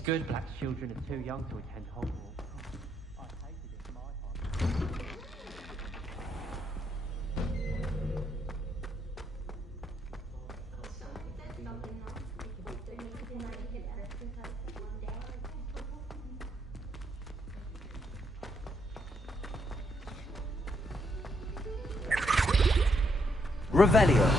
It's good black children are too young to attend Hogwarts. I hated it in my time. Revelio.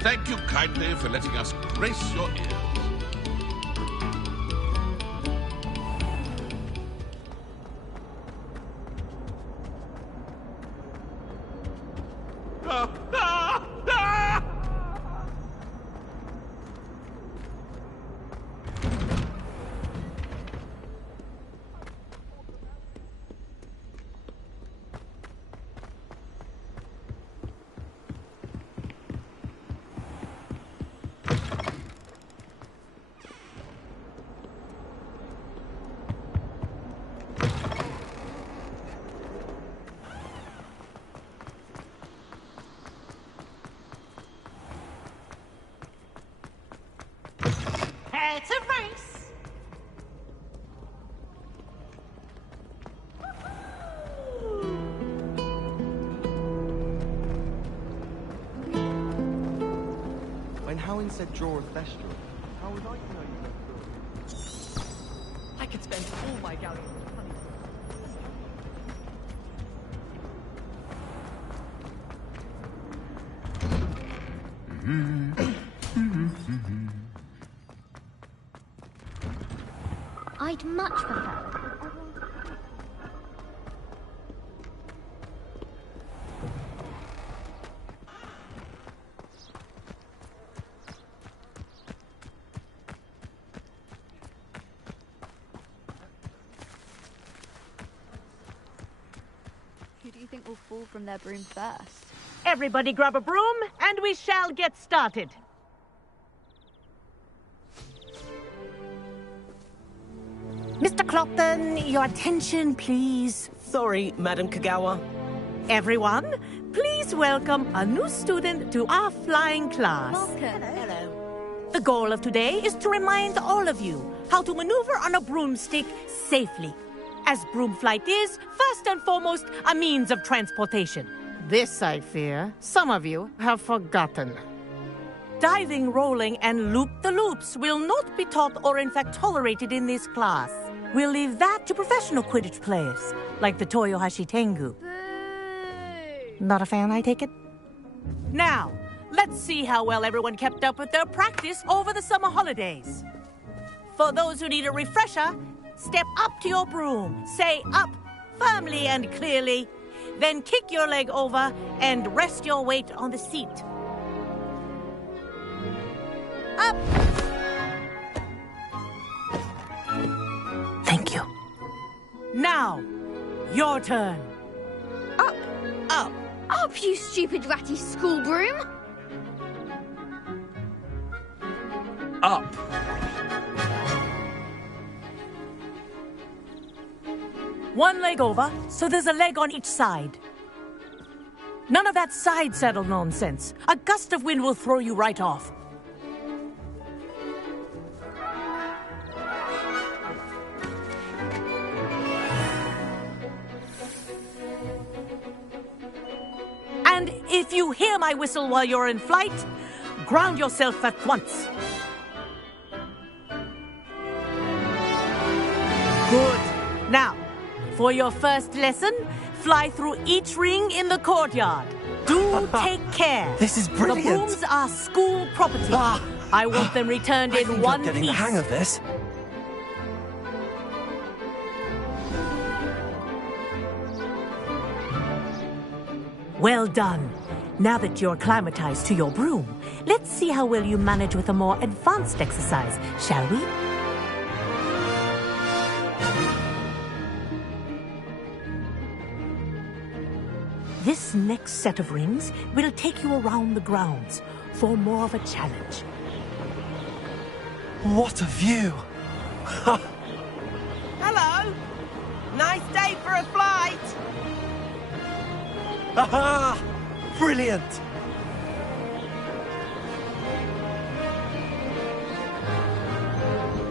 Thank you kindly for letting us grace your ears. It's a race. When Howin said draw a Thestral, how would I know you meant draw? I could spend all my galleons on honey. I'd much prefer. Who do you think will fall from their broom first? Everybody grab a broom, and we shall get started. Mr. Clopton, your attention, please. Sorry, Madam Kagawa. Everyone, please welcome a new student to our flying class. Welcome. Hello. The goal of today is to remind all of you how to maneuver on a broomstick safely, as broom flight is, first and foremost, a means of transportation. This, I fear, some of you have forgotten. Diving, rolling, and loop-the-loops will not be taught or in fact tolerated in this class. We'll leave that to professional Quidditch players, like the Toyohashi Tengu. Not a fan, I take it? Now, let's see how well everyone kept up with their practice over the summer holidays. For those who need a refresher, step up to your broom, say up firmly and clearly, then kick your leg over and rest your weight on the seat. Up! Thank you. Now, your turn. Up. Up. Up, you stupid ratty school broom. Up. One leg over, so there's a leg on each side. None of that side saddle nonsense. A gust of wind will throw you right off. And if you hear my whistle while you're in flight, ground yourself at once. Good. Now, for your first lesson, fly through each ring in the courtyard. Do take care. This is brilliant. The brooms are school property. I want them returned in one I'm getting piece. the hang of this. Well done. Now that you're acclimatized to your broom, let's see how well you manage with a more advanced exercise, shall we? This next set of rings will take you around the grounds for more of a challenge. What a view! Nice day for a flight! Aha! Brilliant!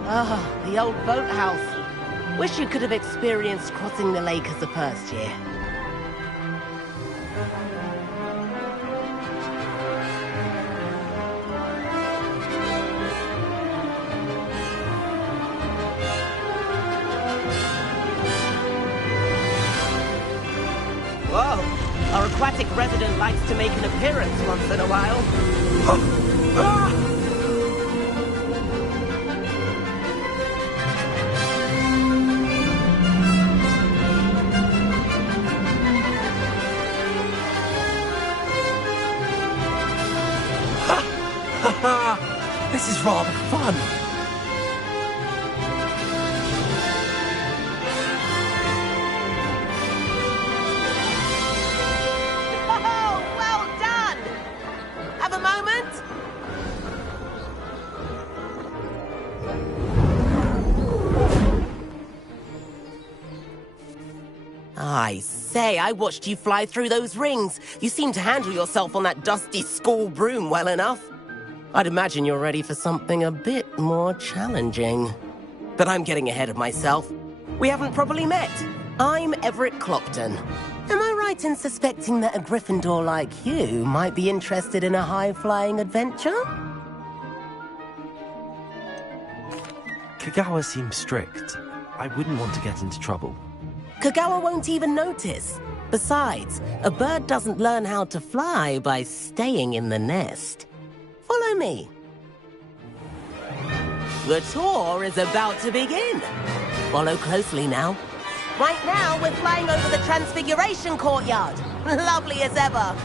Ah, the old boathouse. Wish you could have experienced crossing the lake as a first year. Whoa, our aquatic resident likes to make an appearance once in a while. This is rather fun. Oh, well done! Have a moment? I say, I watched you fly through those rings. You seem to handle yourself on that dusty school broom well enough. I'd imagine you're ready for something a bit more challenging. But I'm getting ahead of myself. We haven't properly met. I'm Everett Clopton. Am I right in suspecting that a Gryffindor like you might be interested in a high-flying adventure? Kagawa seems strict. I wouldn't want to get into trouble. Kagawa won't even notice. Besides, a bird doesn't learn how to fly by staying in the nest. Follow me. The tour is about to begin. Follow closely now. Right now, we're flying over the Transfiguration Courtyard. Lovely as ever.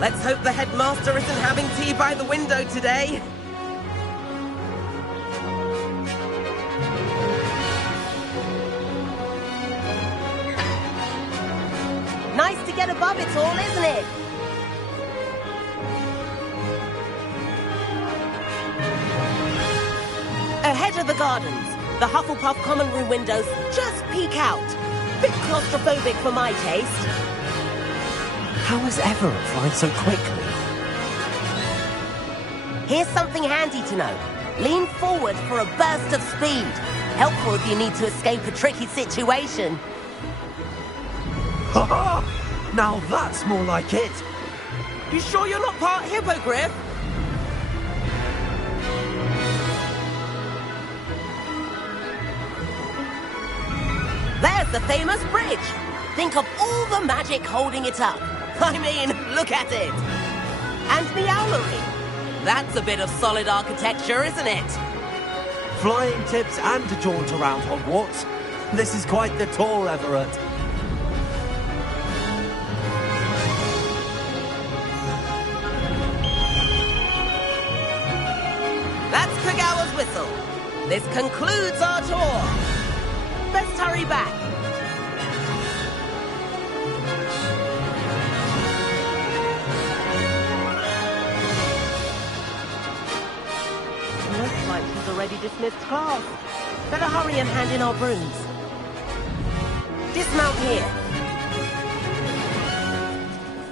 Let's hope the headmaster isn't having tea by the window today. Nice to get above it all, isn't it? Ahead of the gardens, the Hufflepuff common room windows just peek out. Bit claustrophobic for my taste. How is Everett flying so quickly? Here's something handy to know. Lean forward for a burst of speed. Helpful if you need to escape a tricky situation. Now that's more like it. You sure you're not part hippogriff? There's the famous bridge. Think of all the magic holding it up. I mean, look at it. And the owlery. That's a bit of solid architecture, isn't it? Flying tips and a jaunt around Hogwarts. This is quite the tour, Everett. That's Kagawa's whistle. This concludes our tour. Best hurry back. Looks like she's already dismissed class. Better hurry and hand in our brooms. Dismount here.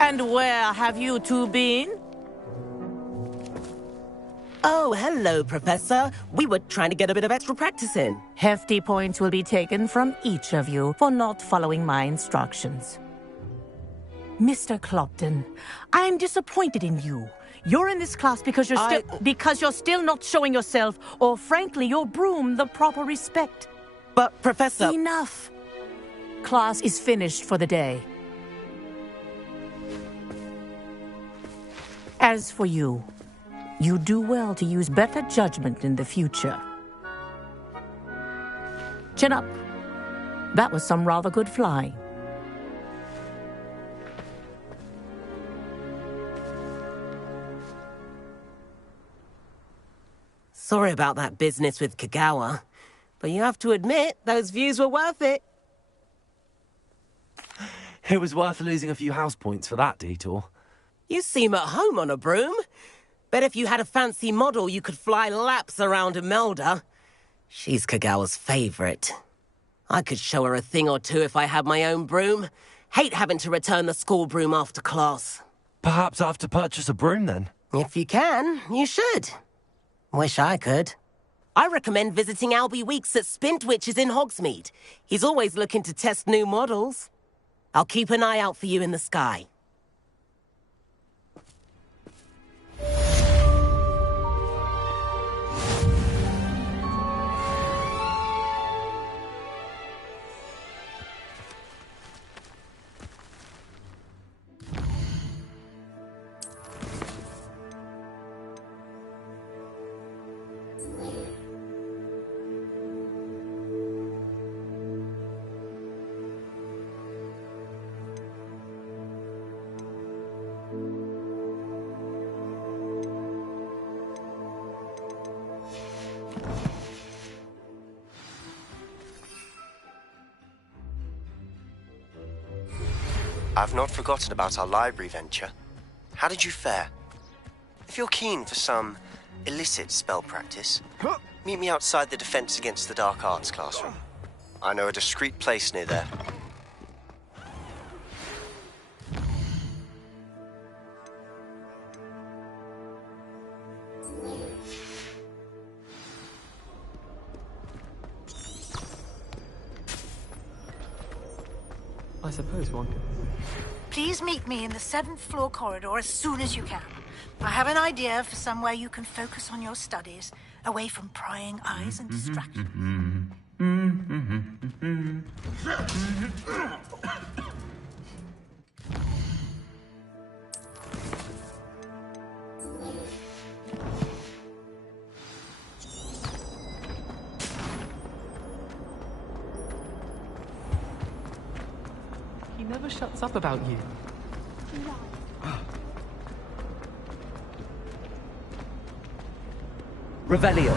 And where have you two been? Oh, hello, Professor. We were trying to get a bit of extra practice in. Hefty points will be taken from each of you for not following my instructions. Mr. Clopton, I am disappointed in you. You're in this class because you're still not showing yourself, or frankly, your broom the proper respect. But, Professor... Enough. Class is finished for the day. As for you, you do well to use better judgment in the future. Chin up. That was some rather good flying. Sorry about that business with Kagawa, but you have to admit, those views were worth it. It was worth losing a few house points for that detour. You seem at home on a broom. Bet if you had a fancy model, you could fly laps around Imelda. She's Kagawa's favorite. I could show her a thing or two if I had my own broom. Hate having to return the school broom after class. Perhaps I have to purchase a broom then? If you can, you should. Wish I could. I recommend visiting Albie Weeks at Spintwitches in Hogsmeade. He's always looking to test new models. I'll keep an eye out for you in the sky. I've not forgotten about our library venture. How did you fare? If you're keen for some illicit spell practice, meet me outside the Defense Against the Dark Arts classroom. I know a discreet place near there. I suppose one could. Please meet me in the 7th floor corridor as soon as you can. I have an idea for somewhere you can focus on your studies, away from prying eyes and distraction. He never shuts up about you. Revelio.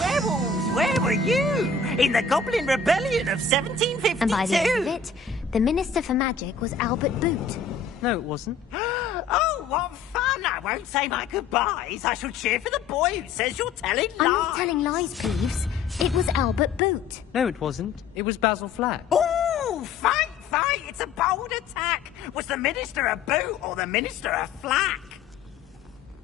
Werewolves, where were you? In the Goblin Rebellion of 1752? And by the end of it, the Minister for Magic was Albert Boot. No, it wasn't. Oh, what fun! I won't say my goodbyes. I shall cheer for the boy who says you're telling lies. I'm not telling lies, Peeves. It was Albert Boot. No, it wasn't. It was Basil Flack. Oh, fight! It's a bold attack. Was the Minister a boot or the Minister a flack?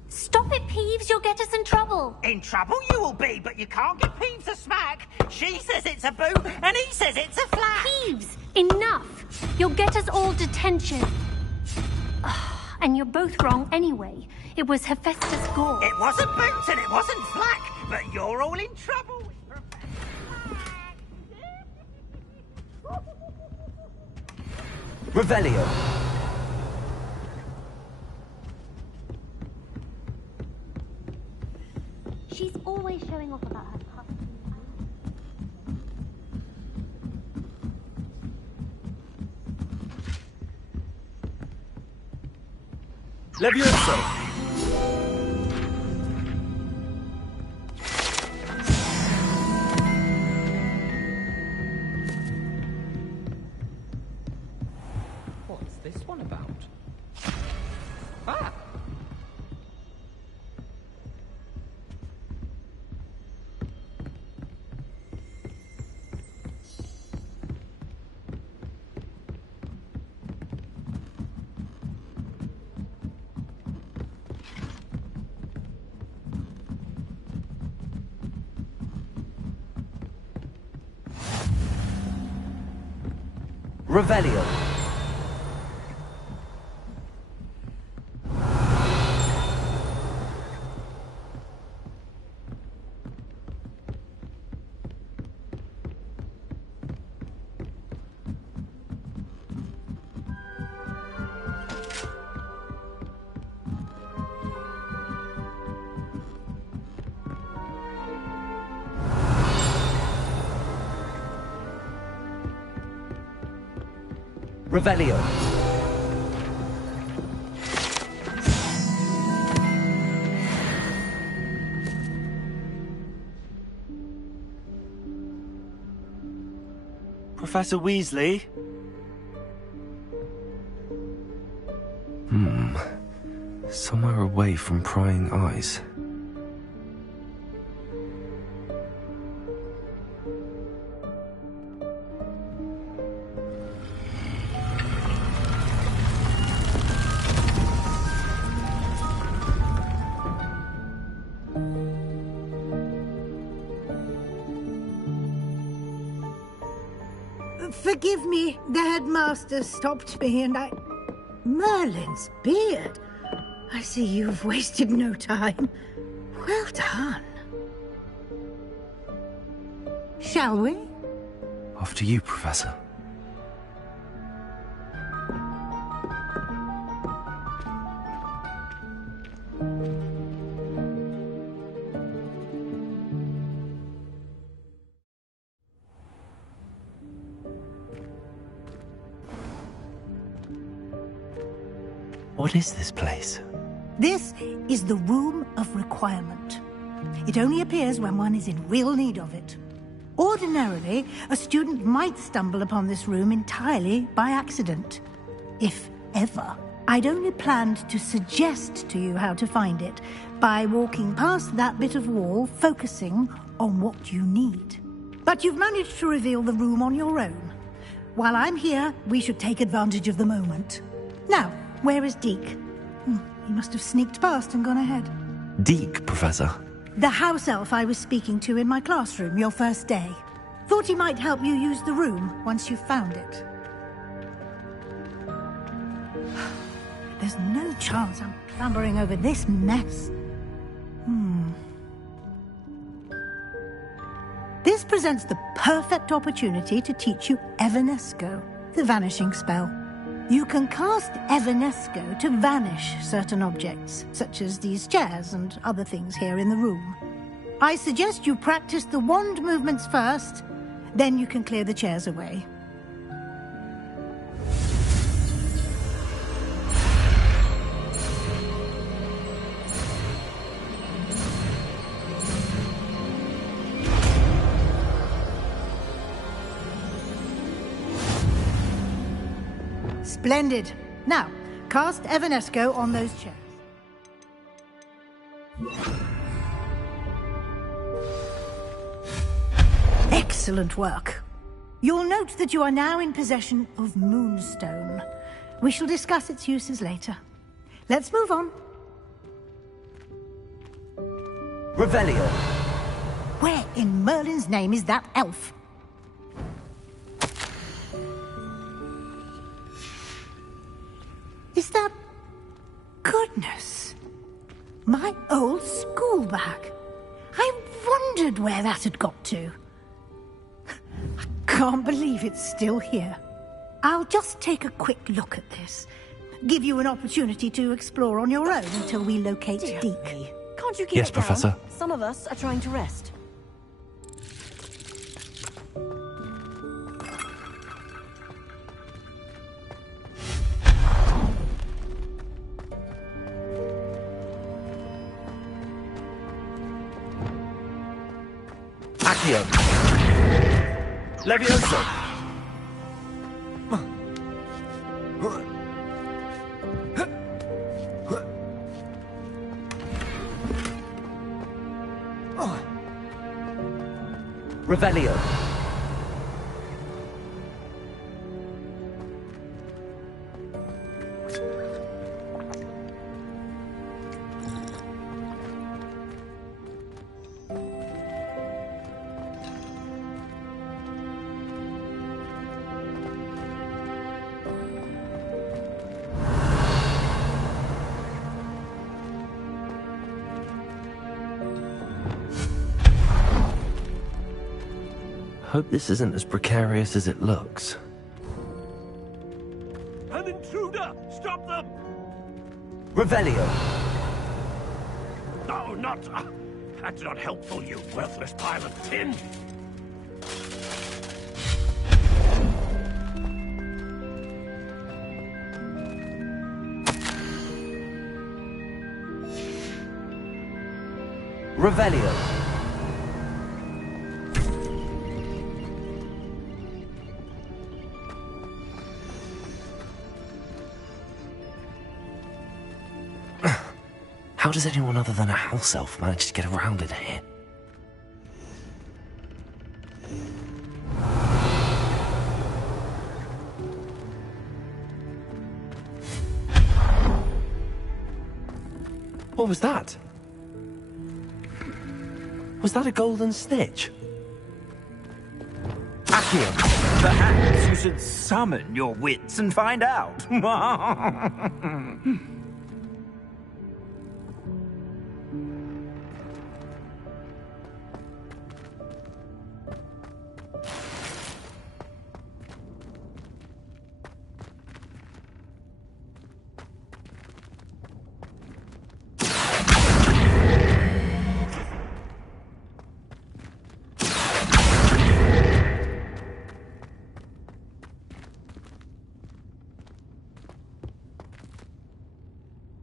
Stop it, Peeves. You'll get us in trouble. In trouble you will be, but you can't give Peeves a smack. She says it's a boot, and he says it's a flack. Peeves, enough. You'll get us all detention. And you're both wrong anyway. It was Hephaestus Gore. It wasn't boot and it wasn't flack, but you're all in trouble. Revelio. She's always showing off about her custom. Levioso. What's this one about? Ah! Revelio. Revelio. Professor Weasley? Somewhere away from prying eyes. Forgive me, the headmaster stopped me and I... Merlin's beard. I see you've wasted no time. Well done. Shall we? After you, Professor. What is this place? This is the Room of Requirement. It only appears when one is in real need of it. Ordinarily, a student might stumble upon this room entirely by accident. If ever. I'd only planned to suggest to you how to find it by walking past that bit of wall, focusing on what you need. But you've managed to reveal the room on your own. While I'm here, we should take advantage of the moment. Now, where is Deke? He must have sneaked past and gone ahead. Deke, Professor. The house elf I was speaking to in my classroom your first day. Thought he might help you use the room once you've found it. There's no chance I'm clambering over this mess. This presents the perfect opportunity to teach you Evanesco, the vanishing spell. You can cast Evanesco to vanish certain objects, such as these chairs and other things here in the room. I suggest you practice the wand movements first, then you can clear the chairs away. Splendid. Now, cast Evanesco on those chairs. Excellent work. You'll note that you are now in possession of Moonstone. We shall discuss its uses later. Let's move on. Revelio. Where in Merlin's name is that elf? Is that... Goodness. My old school bag. I wondered where that had got to. I can't believe it's still here. I'll just take a quick look at this. Give you an opportunity to explore on your own until we locate Deke. Can't you keep Yes, it down? Professor. Some of us are trying to rest. Accio. Levioso. Revelio. Hope this isn't as precarious as it looks. An intruder! Stop them! Revelio. No, not... that's not helpful, you worthless pile of tin! Revelio. How does anyone other than a house elf manage to get around in here? What was that? Was that a golden snitch? Accio. Perhaps you should summon your wits and find out.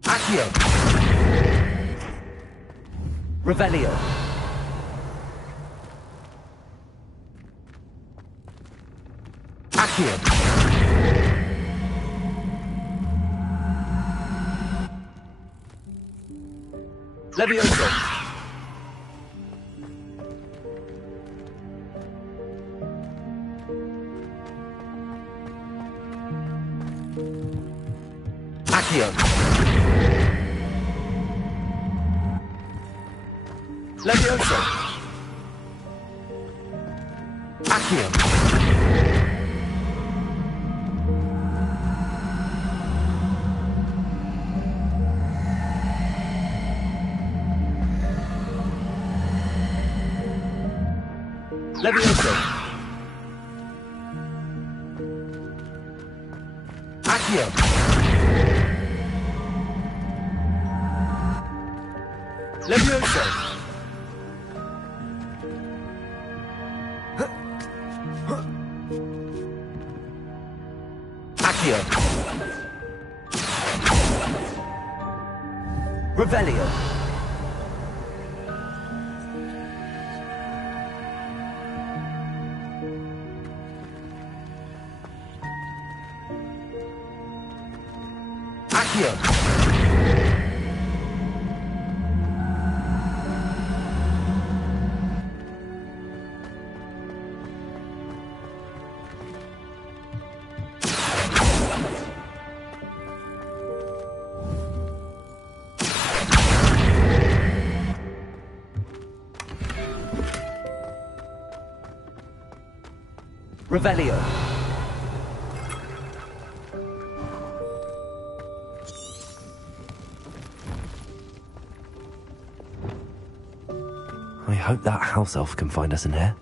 Accio. Revelio. Accio. Levioso. Accio. Levioso. Accio. Levioso. Accio. Levioso. Accio. Revelio. Accio. Revelio. I hope that house elf can find us in here.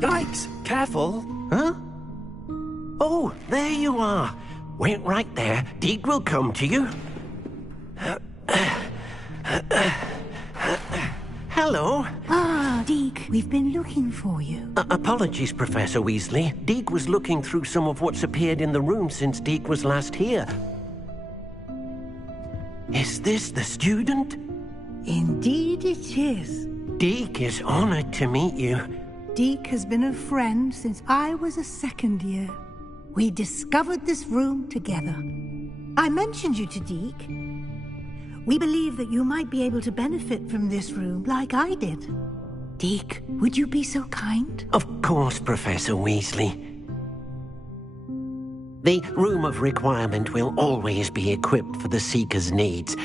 Yikes! Careful! Huh? Oh, there you are. Wait right there. Deke will come to you. Hello. Ah, Deke, we've been looking for you. Apologies, Professor Weasley. Deke was looking through some of what's appeared in the room since Deke was last here. Is this the student? Indeed it is. Deke is honored to meet you. Deke has been a friend since I was a second year. We discovered this room together. I mentioned you to Deke. We believe that you might be able to benefit from this room like I did. Deke, would you be so kind? Of course, Professor Weasley. The Room of Requirement will always be equipped for the Seeker's needs.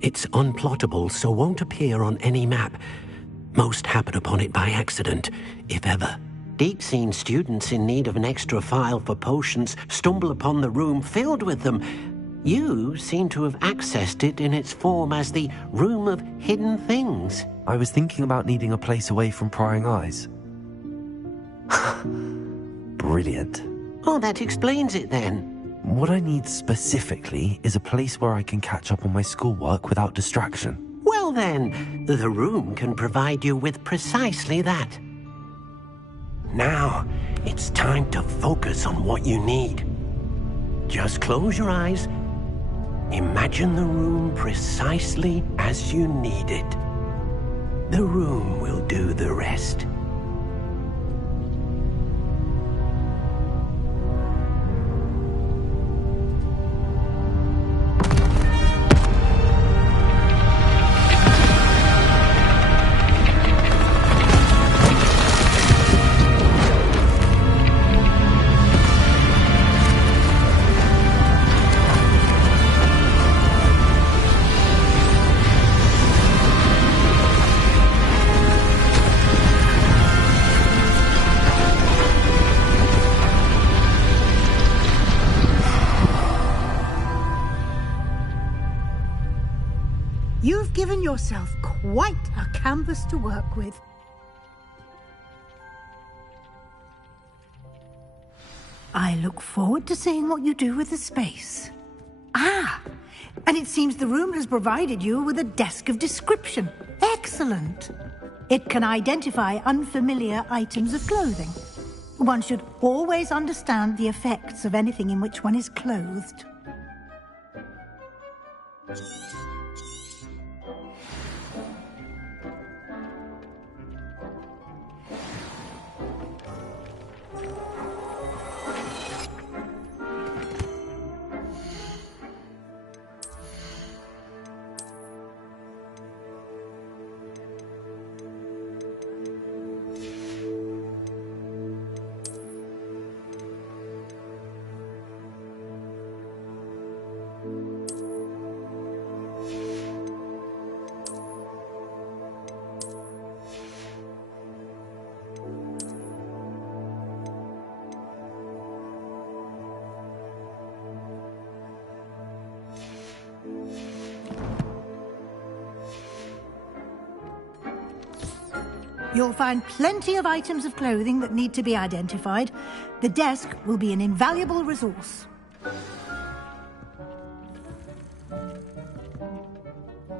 It's unplottable, so won't appear on any map. Most happen upon it by accident, if ever. Deke's seen students in need of an extra file for potions stumble upon the room filled with them. You seem to have accessed it in its form as the Room of Hidden Things. I was thinking about needing a place away from prying eyes. Brilliant. Oh, that explains it then. What I need specifically is a place where I can catch up on my schoolwork without distraction. Well then, the room can provide you with precisely that. Now, it's time to focus on what you need. Just close your eyes. Imagine the room precisely as you need it. The room will do the rest. You've given yourself quite a canvas to work with. I look forward to seeing what you do with the space. Ah, and it seems the room has provided you with a desk of description. Excellent. It can identify unfamiliar items of clothing. One should always understand the effects of anything in which one is clothed. You'll find plenty of items of clothing that need to be identified. The desk will be an invaluable resource.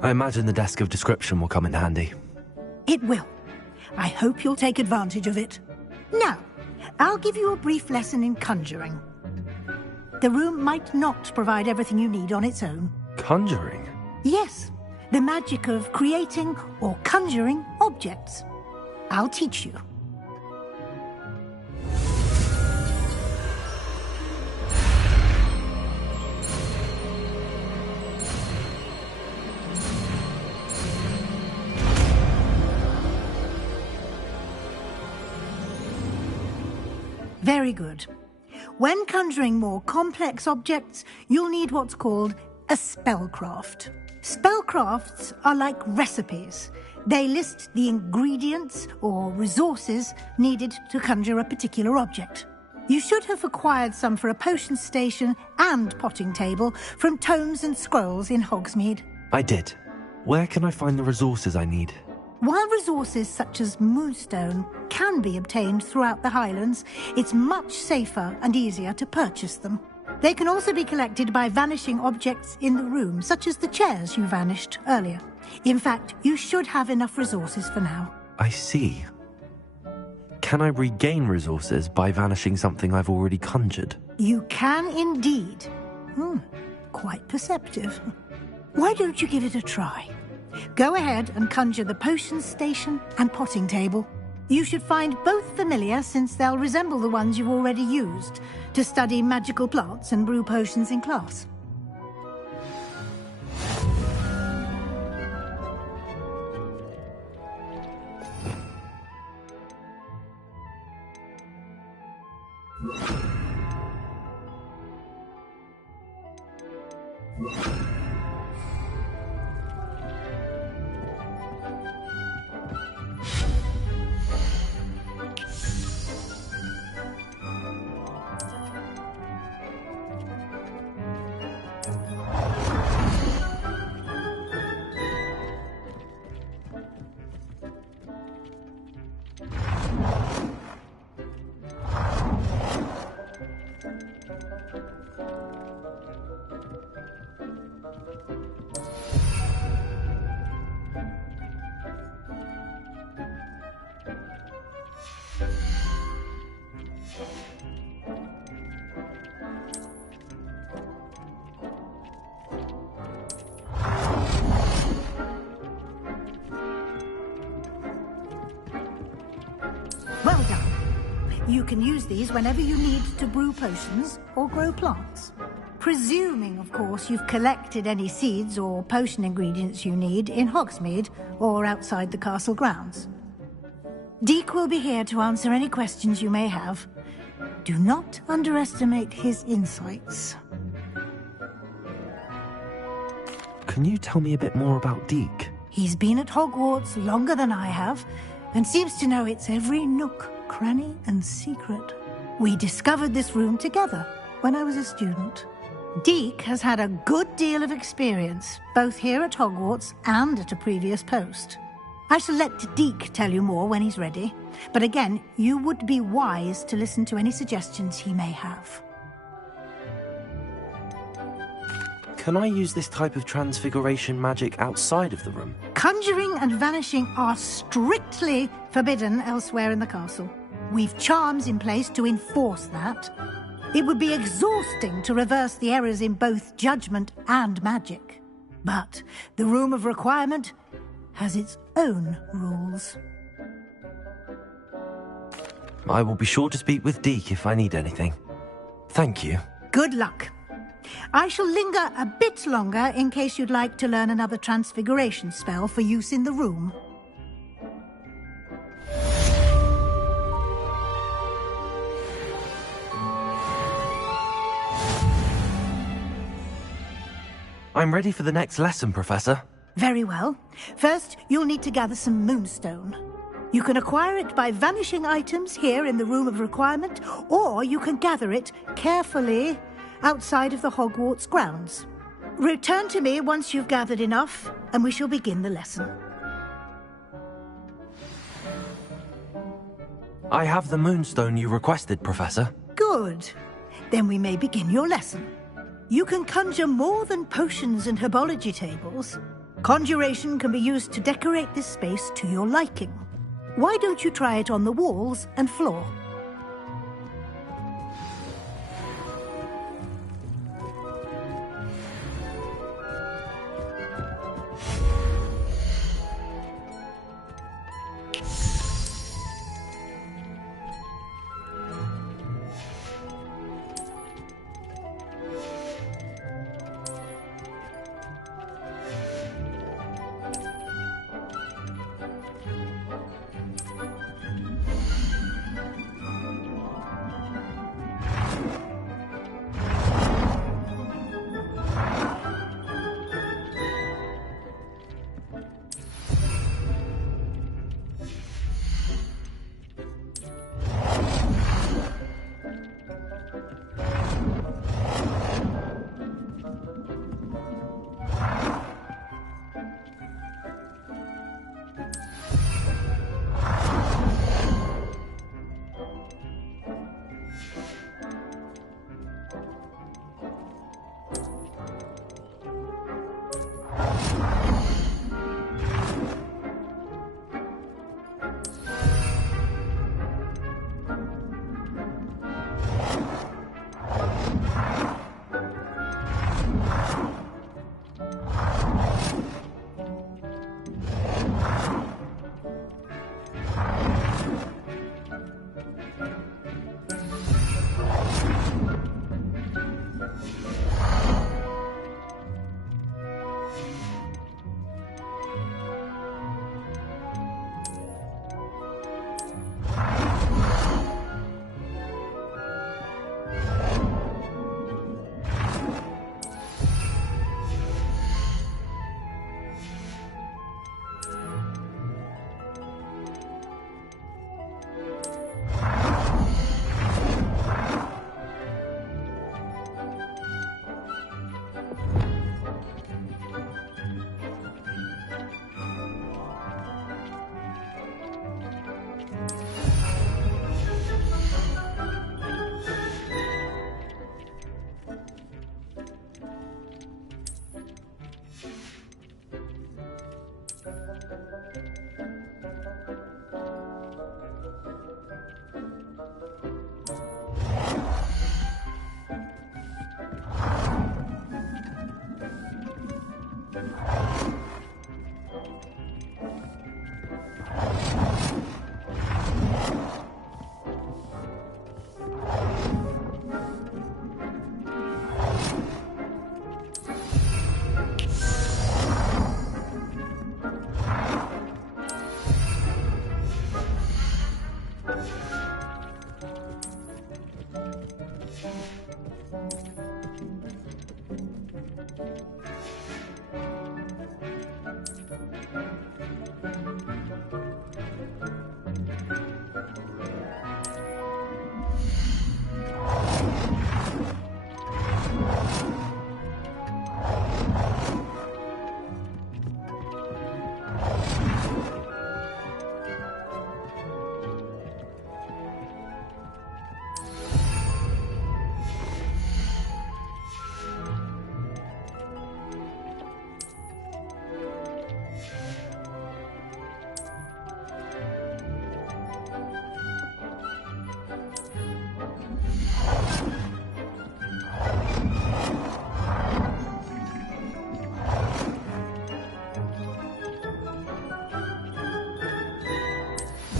I imagine the desk of description will come in handy. It will. I hope you'll take advantage of it. Now, I'll give you a brief lesson in conjuring. The room might not provide everything you need on its own. Conjuring? Yes, the magic of creating or conjuring objects. I'll teach you. Very good. When conjuring more complex objects, you'll need what's called a spellcraft. Spellcrafts are like recipes. They list the ingredients or resources needed to conjure a particular object. You should have acquired some for a potion station and potting table from tomes and scrolls in Hogsmeade. I did. Where can I find the resources I need? While resources such as moonstone can be obtained throughout the Highlands, it's much safer and easier to purchase them. They can also be collected by vanishing objects in the room, such as the chairs you vanished earlier. In fact, you should have enough resources for now. I see. Can I regain resources by vanishing something I've already conjured? You can indeed. Quite perceptive. Why don't you give it a try? Go ahead and conjure the potion station and potting table. You should find both familiar, since they'll resemble the ones you've already used to study magical plants and brew potions in class. You can use these whenever you need to brew potions or grow plants. Presuming, of course, you've collected any seeds or potion ingredients you need in Hogsmeade or outside the castle grounds. Deek will be here to answer any questions you may have. Do not underestimate his insights. Can you tell me a bit more about Deek? He's been at Hogwarts longer than I have, and seems to know its every nook, cranny, and secret. We discovered this room together when I was a student. Deek has had a good deal of experience, both here at Hogwarts and at a previous post. I shall let Deek tell you more when he's ready, but again, you would be wise to listen to any suggestions he may have. Can I use this type of transfiguration magic outside of the room? Conjuring and vanishing are strictly forbidden elsewhere in the castle. We've charms in place to enforce that. It would be exhausting to reverse the errors in both judgment and magic. But the Room of Requirement has its own rules. I will be sure to speak with Deek if I need anything. Thank you. Good luck. I shall linger a bit longer in case you'd like to learn another transfiguration spell for use in the room. I'm ready for the next lesson, Professor. Very well. First, you'll need to gather some moonstone. You can acquire it by vanishing items here in the Room of Requirement, or you can gather it carefully outside of the Hogwarts grounds. Return to me once you've gathered enough, and we shall begin the lesson. I have the moonstone you requested, Professor. Good. Then we may begin your lesson. You can conjure more than potions and herbology tables. Conjuration can be used to decorate this space to your liking. Why don't you try it on the walls and floor?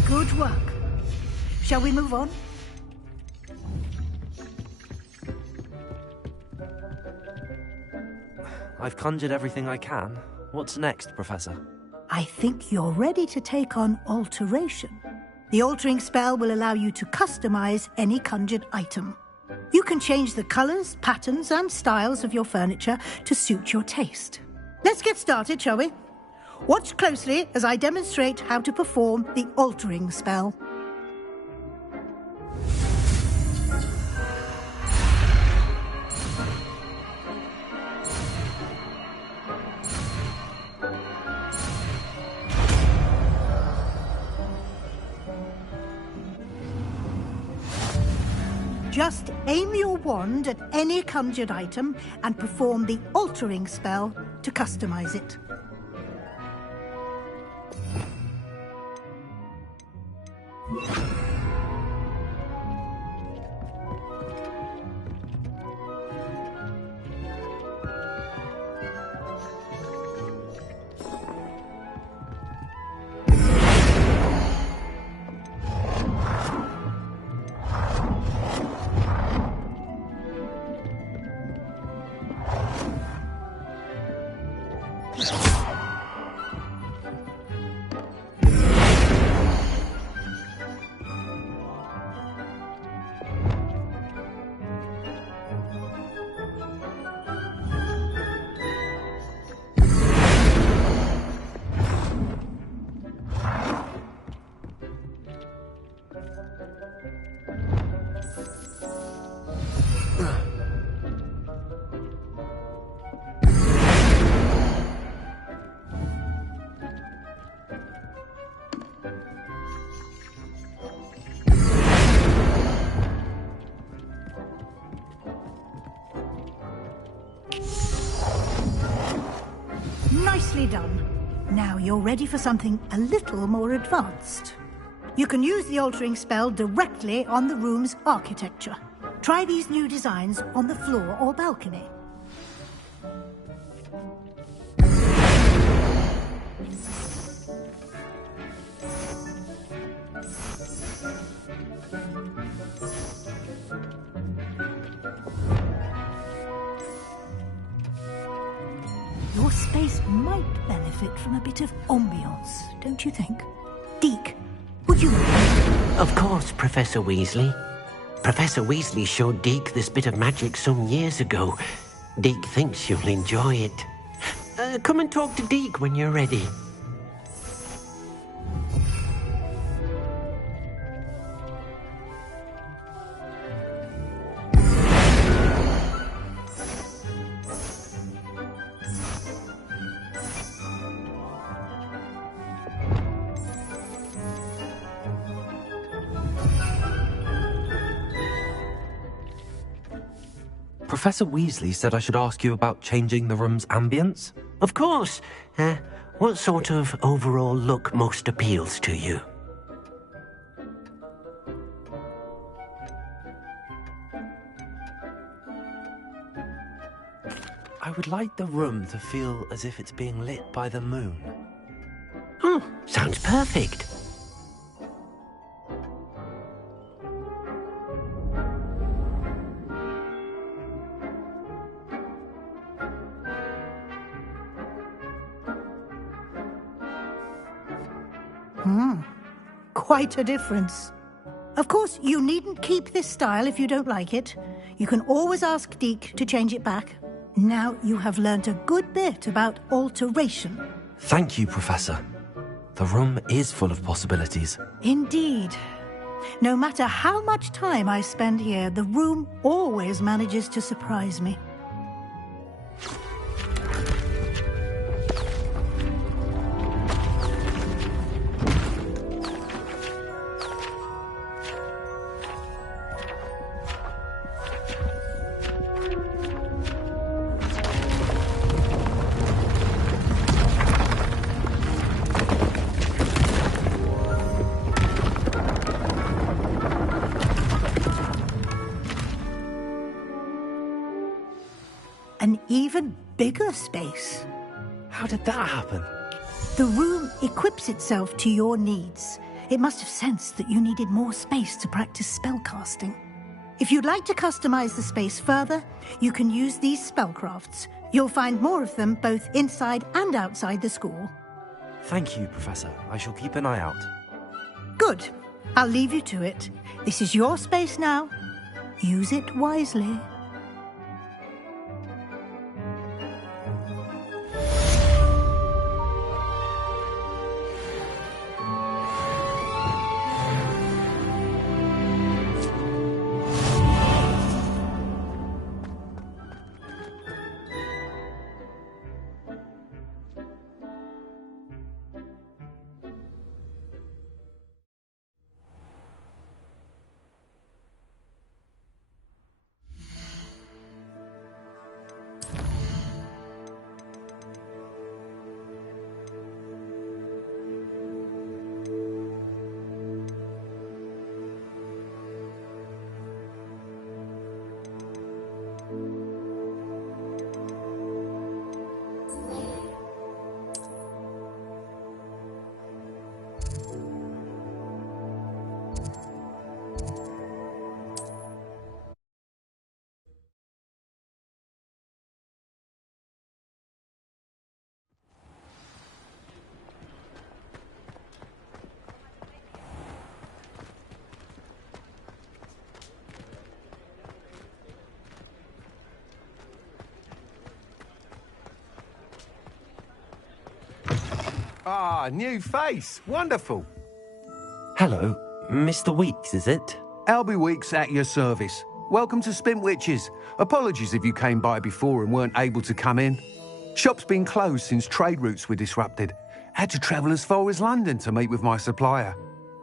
Good work. Shall we move on? I've conjured everything I can. What's next, Professor? I think you're ready to take on alteration. The altering spell will allow you to customize any conjured item. You can change the colors, patterns, and styles of your furniture to suit your taste. Let's get started, shall we? Watch closely as I demonstrate how to perform the altering spell. Just aim your wand at any conjured item and perform the altering spell to customize it. Nicely done. Now you're ready for something a little more advanced. You can use the altering spell directly on the room's architecture. Try these new designs on the floor or balcony. Your space might benefit from a bit of ambiance, don't you think? Deke, would you mind? Of course, Professor Weasley. Professor Weasley showed Deke this bit of magic some years ago. Deke thinks you'll enjoy it. Come and talk to Deke when you're ready. Professor Weasley said I should ask you about changing the room's ambience? Of course. What sort of overall look most appeals to you? I would like the room to feel as if it's being lit by the moon. Oh, sounds perfect. Quite a difference. Of course, you needn't keep this style if you don't like it. You can always ask Deke to change it back. Now you have learnt a good bit about alteration. Thank you, Professor. The room is full of possibilities. Indeed. No matter how much time I spend here, the room always manages to surprise me. An even bigger space. How did that happen? The room equips itself to your needs. It must have sensed that you needed more space to practice spellcasting. If you'd like to customize the space further, you can use these spellcrafts. You'll find more of them both inside and outside the school. Thank you, Professor. I shall keep an eye out. Good. I'll leave you to it. This is your space now. Use it wisely. Ah, new face. Wonderful. Hello, Mr. Weeks, is it? Albie Weeks at your service. Welcome to Spintwitches. Apologies if you came by before and weren't able to come in. Shop's been closed since trade routes were disrupted. Had to travel as far as London to meet with my supplier.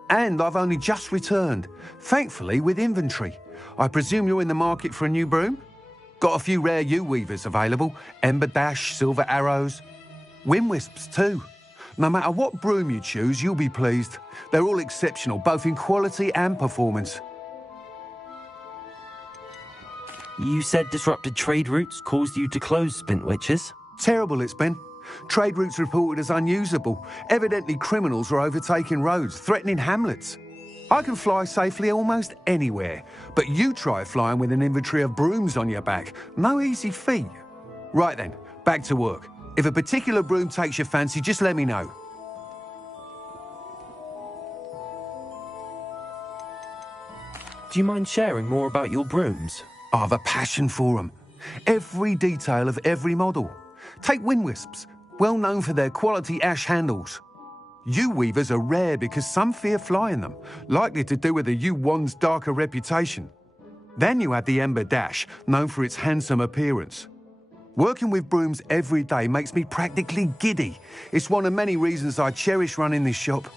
And I've only just returned, thankfully with inventory. I presume you're in the market for a new broom? Got a few rare U-weavers available. Ember Dash, Silver Arrows. Wind Wisps too. No matter what broom you choose, you'll be pleased. They're all exceptional, both in quality and performance. You said disrupted trade routes caused you to close Spintwitches? Terrible it's been. Trade routes reported as unusable. Evidently criminals are overtaking roads, threatening hamlets. I can fly safely almost anywhere, but you try flying with an inventory of brooms on your back. No easy feat. Right then, back to work. If a particular broom takes your fancy, just let me know. Do you mind sharing more about your brooms? I've a passion for them. Every detail of every model. Take Wind Wisps, well known for their quality ash handles. U-weavers are rare because some fear flying them, likely to do with the U-wand's darker reputation. Then you have the Ember Dash, known for its handsome appearance. Working with brooms every day makes me practically giddy. It's one of many reasons I cherish running this shop.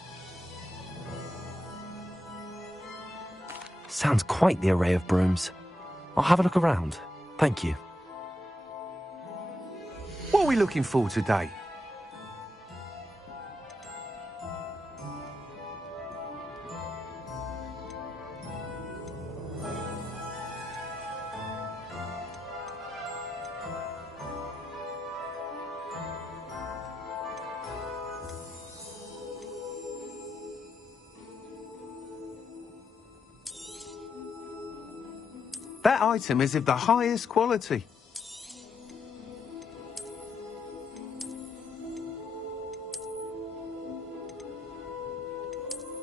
Sounds quite the array of brooms. I'll have a look around. Thank you. What are we looking for today? That item is of the highest quality.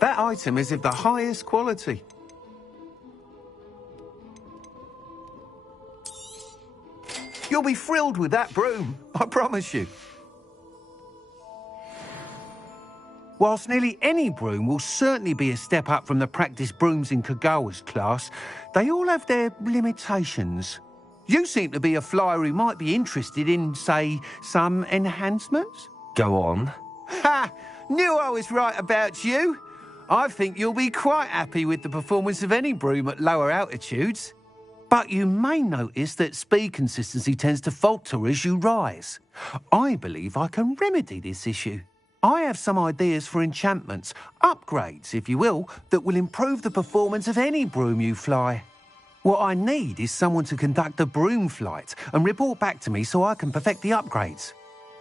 That item is of the highest quality. You'll be thrilled with that broom, I promise you. Whilst nearly any broom will certainly be a step up from the practice brooms in Kagawa's class, they all have their limitations. You seem to be a flyer who might be interested in, say, some enhancements? Go on. Ha! Knew I was right about you. I think you'll be quite happy with the performance of any broom at lower altitudes. But you may notice that speed consistency tends to falter as you rise. I believe I can remedy this issue. I have some ideas for enchantments, upgrades, if you will, that will improve the performance of any broom you fly. What I need is someone to conduct a broom flight and report back to me so I can perfect the upgrades.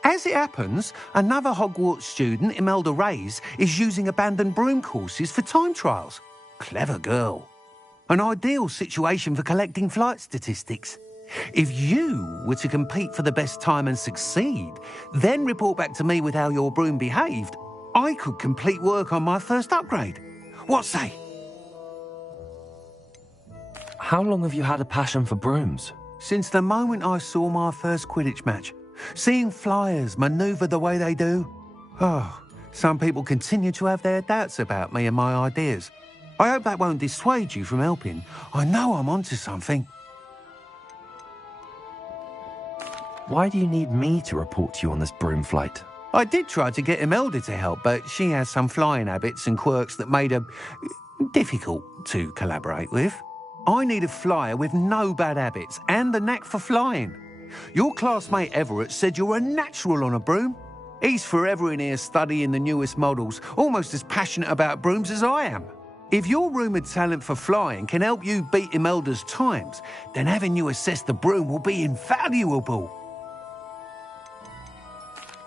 As it happens, another Hogwarts student, Imelda Reyes, is using abandoned broom courses for time trials. Clever girl. An ideal situation for collecting flight statistics. If you were to compete for the best time and succeed, then report back to me with how your broom behaved, I could complete work on my first upgrade. What say? How long have you had a passion for brooms? Since the moment I saw my first Quidditch match. Seeing flyers manoeuvre the way they do. Oh, some people continue to have their doubts about me and my ideas. I hope that won't dissuade you from helping. I know I'm onto something. Why do you need me to report to you on this broom flight? I did try to get Imelda to help, but she has some flying habits and quirks that made her difficult to collaborate with. I need a flyer with no bad habits and the knack for flying. Your classmate Everett said you're a natural on a broom. He's forever in here studying the newest models, almost as passionate about brooms as I am. If your rumoured talent for flying can help you beat Imelda's times, then having you assess the broom will be invaluable.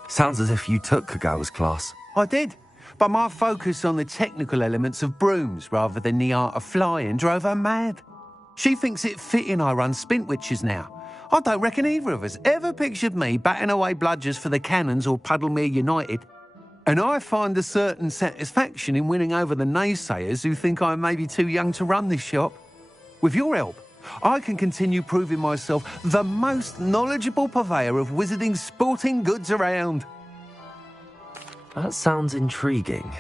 Sounds as if you took Kagawa's class. I did, but my focus on the technical elements of brooms rather than the art of flying drove her mad. She thinks it fitting I run Spintwitches now. I don't reckon either of us ever pictured me batting away bludgers for the Cannons or Puddlemere United. And I find a certain satisfaction in winning over the naysayers who think I may be too young to run this shop. With your help, I can continue proving myself the most knowledgeable purveyor of wizarding sporting goods around. That sounds intriguing.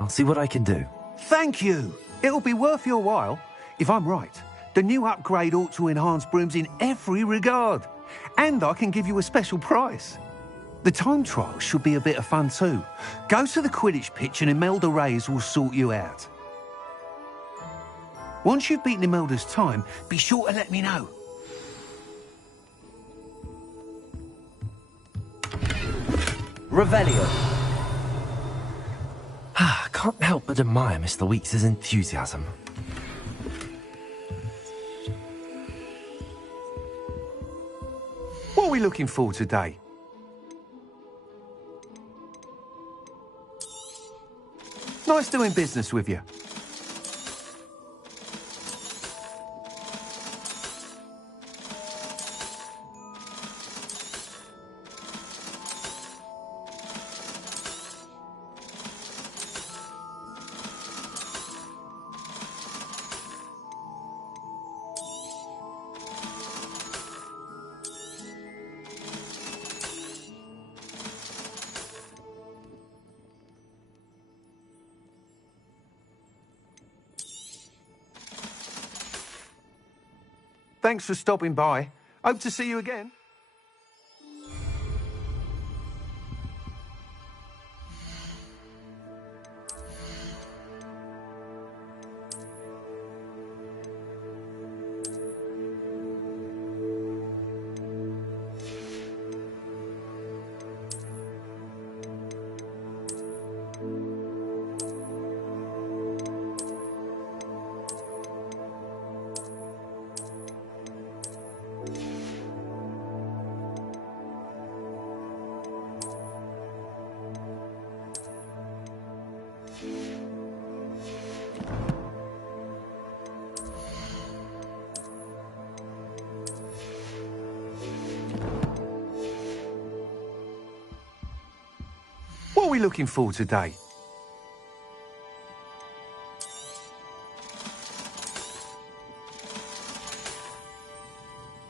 I'll see what I can do. Thank you. It'll be worth your while. If I'm right, the new upgrade ought to enhance brooms in every regard. And I can give you a special price. The time trial should be a bit of fun too. Go to the Quidditch pitch and Imelda Reyes will sort you out. Once you've beaten Imelda's time, be sure to let me know. Revelio. Can't help but admire Mr. Weeks' enthusiasm. What are we looking for today? Nice doing business with you. Thanks for stopping by. Hope to see you again. What are we looking for today?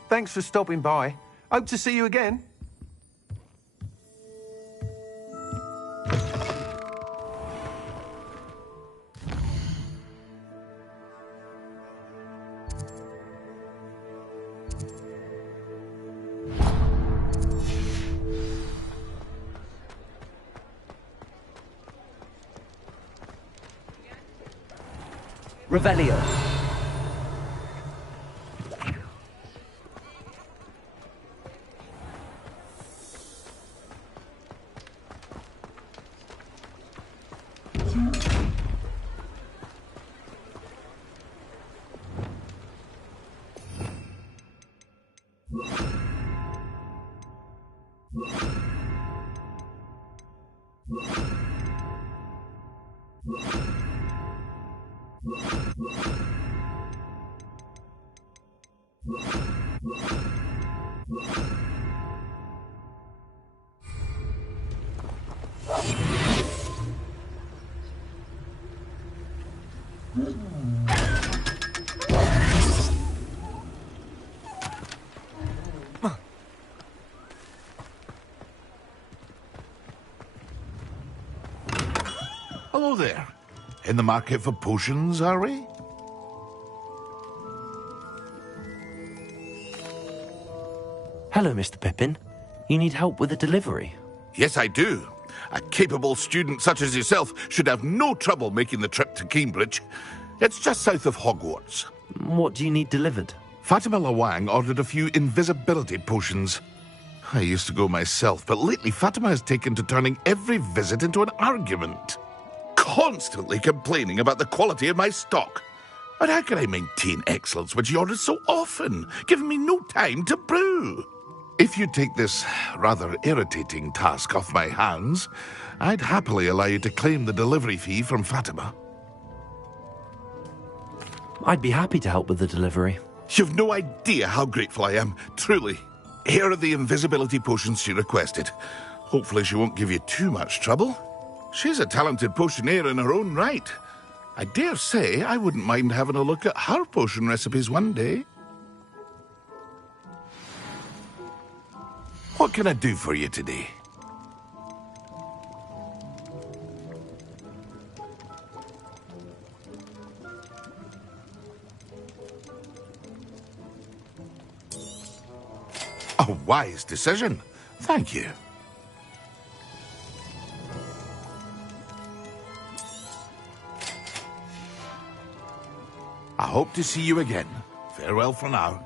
Thanks for stopping by. Hope to see you again. Revelio. Hello there. In the market for potions, are we? Hello, Mr. Pippin. You need help with a delivery? Yes, I do. A capable student such as yourself should have no trouble making the trip to Cambridge. It's just south of Hogwarts. What do you need delivered? Fatima Lawang ordered a few invisibility potions. I used to go myself, but lately Fatima has taken to turning every visit into an argument. Constantly complaining about the quality of my stock. But how can I maintain excellence when she orders so often, giving me no time to brew? If you take this rather irritating task off my hands, I'd happily allow you to claim the delivery fee from Fatima. I'd be happy to help with the delivery. You've no idea how grateful I am, truly. Here are the invisibility potions she requested. Hopefully she won't give you too much trouble. She's a talented potioneer in her own right. I dare say I wouldn't mind having a look at her potion recipes one day. What can I do for you today? A wise decision. Thank you. I hope to see you again. Farewell for now.